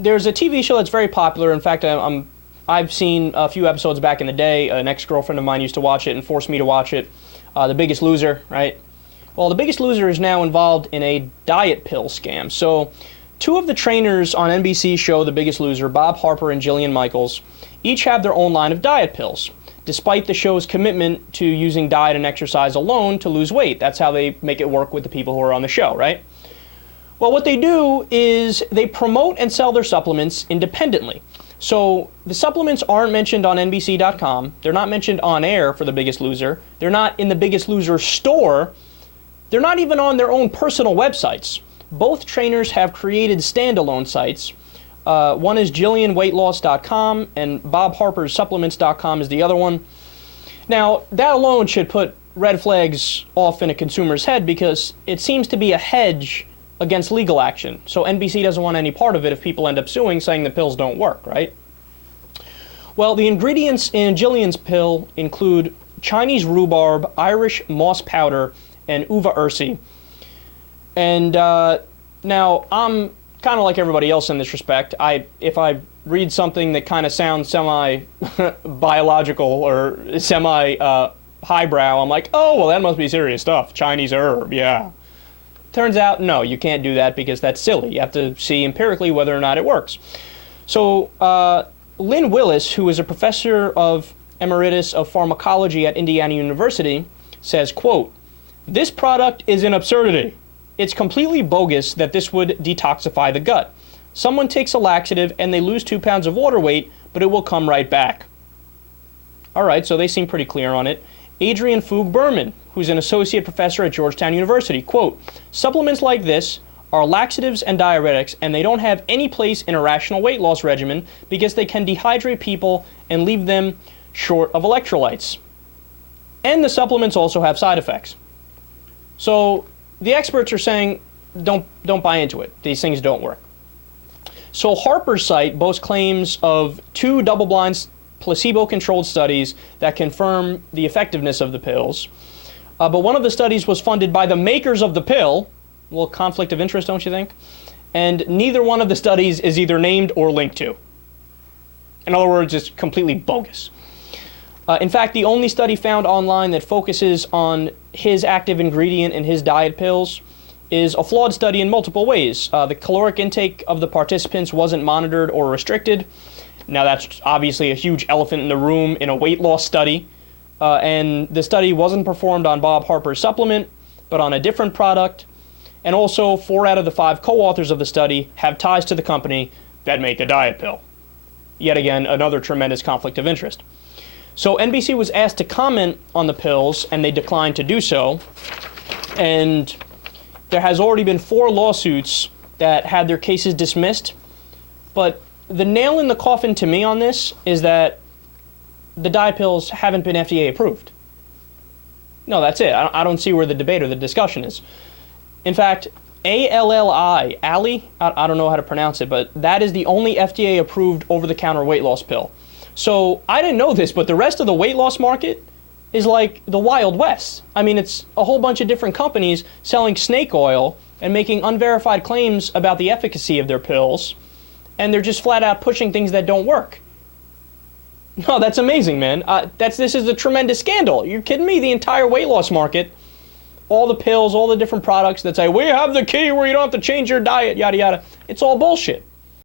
there's a TV show that's very popular. In fact, I've seen a few episodes back in the day. An ex-girlfriend of mine used to watch it and forced me to watch it. The Biggest Loser, right? Well, The Biggest Loser is now involved in a diet pill scam. So, two of the trainers on NBC's show, The Biggest Loser, Bob Harper and Jillian Michaels, each have their own line of diet pills, despite the show's commitment to using diet and exercise alone to lose weight. That's how they make it work with the people who are on the show, right? Well, what they do is they promote and sell their supplements independently. So the supplements aren't mentioned on NBC.com. They're not mentioned on air for The Biggest Loser. They're not in The Biggest Loser store. They're not even on their own personal websites. Both trainers have created standalone sites. One is JillianWeightLoss.com, and Bob Harper's Supplements.com is the other one. Now, that alone should put red flags off in a consumer's head because it seems to be a hedge against legal action. So NBC doesn't want any part of it if people end up suing, saying the pills don't work, right? Well, the ingredients in Jillian's pill include Chinese rhubarb, Irish moss powder, and uva ursi. And now, I'm kind of like everybody else in this respect. If I read something that kind of sounds semi-biological or semi-highbrow, I'm like, oh, well, that must be serious stuff. Chinese herb, yeah. Turns out, no, you can't do that because that's silly. You have to see empirically whether or not it works. So, Lynn Willis, who is a professor of emeritus of pharmacology at Indiana University, says, quote, "This product is an absurdity. It's completely bogus that this would detoxify the gut. Someone takes a laxative and they lose 2 pounds of water weight, but it will come right back." All right, so they seem pretty clear on it. Adrian Foog Berman, who's an associate professor at Georgetown University, quote, "Supplements like this are laxatives and diuretics, and they don't have any place in a rational weight loss regimen because they can dehydrate people and leave them short of electrolytes. And the supplements also have side effects." So the experts are saying, don't buy into it. These things don't work. So Harper's site boasts claims of 2 double-blind placebo-controlled studies that confirm the effectiveness of the pills. But one of the studies was funded by the makers of the pill. A little conflict of interest, don't you think? And neither one of the studies is either named or linked to. In other words, it's completely bogus. In fact, the only study found online that focuses on his active ingredient in his diet pills is a flawed study in multiple ways. The caloric intake of the participants wasn't monitored or restricted. Now, that's obviously a huge elephant in the room in a weight loss study. And the study wasn't performed on Bob Harper's supplement, but on a different product. And also, 4 out of the 5 co-authors of the study have ties to the company that made the diet pill. Yet again, another tremendous conflict of interest. So NBC was asked to comment on the pills, and they declined to do so. And there has already been 4 lawsuits that had their cases dismissed. But the nail in the coffin to me on this is that the diet pills haven't been FDA approved. No, that's it. I don't see where the debate or the discussion is. In fact, ALLI, I don't know how to pronounce it, but that is the only FDA approved over-the-counter weight loss pill. So I didn't know this, but the rest of the weight loss market is like the Wild West. I mean, it's a whole bunch of different companies selling snake oil and making unverified claims about the efficacy of their pills, and they're just flat out pushing things that don't work. No, that's amazing, man. This is a tremendous scandal. You're kidding me? The entire weight loss market, all the pills, all the different products that say, we have the key where you don't have to change your diet, yada, yada. It's all bullshit.